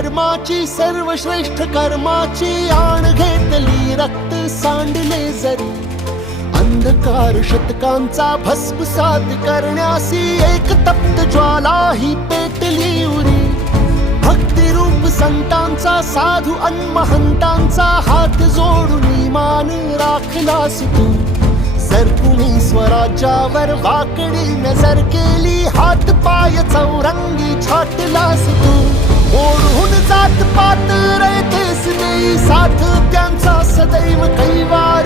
धर्माची सर्वश्रेष्ठ कर्माची आण घेतली रक्त सांडले जरी अंधकार शतकांचा भस्मसात करण्यासी एक तप्त ज्वाला ही पेटली उरी भक्तिरूप संतांचा साधू अन्महंतांचा हात जोडून मान राखलास तू सरकुणी स्वराज्यावर वाकडी नजर केली हात पाय चौरंगी छाटलास तू ओढून जात पात रयतेस देई साथ त्यांचा सदैव कैवार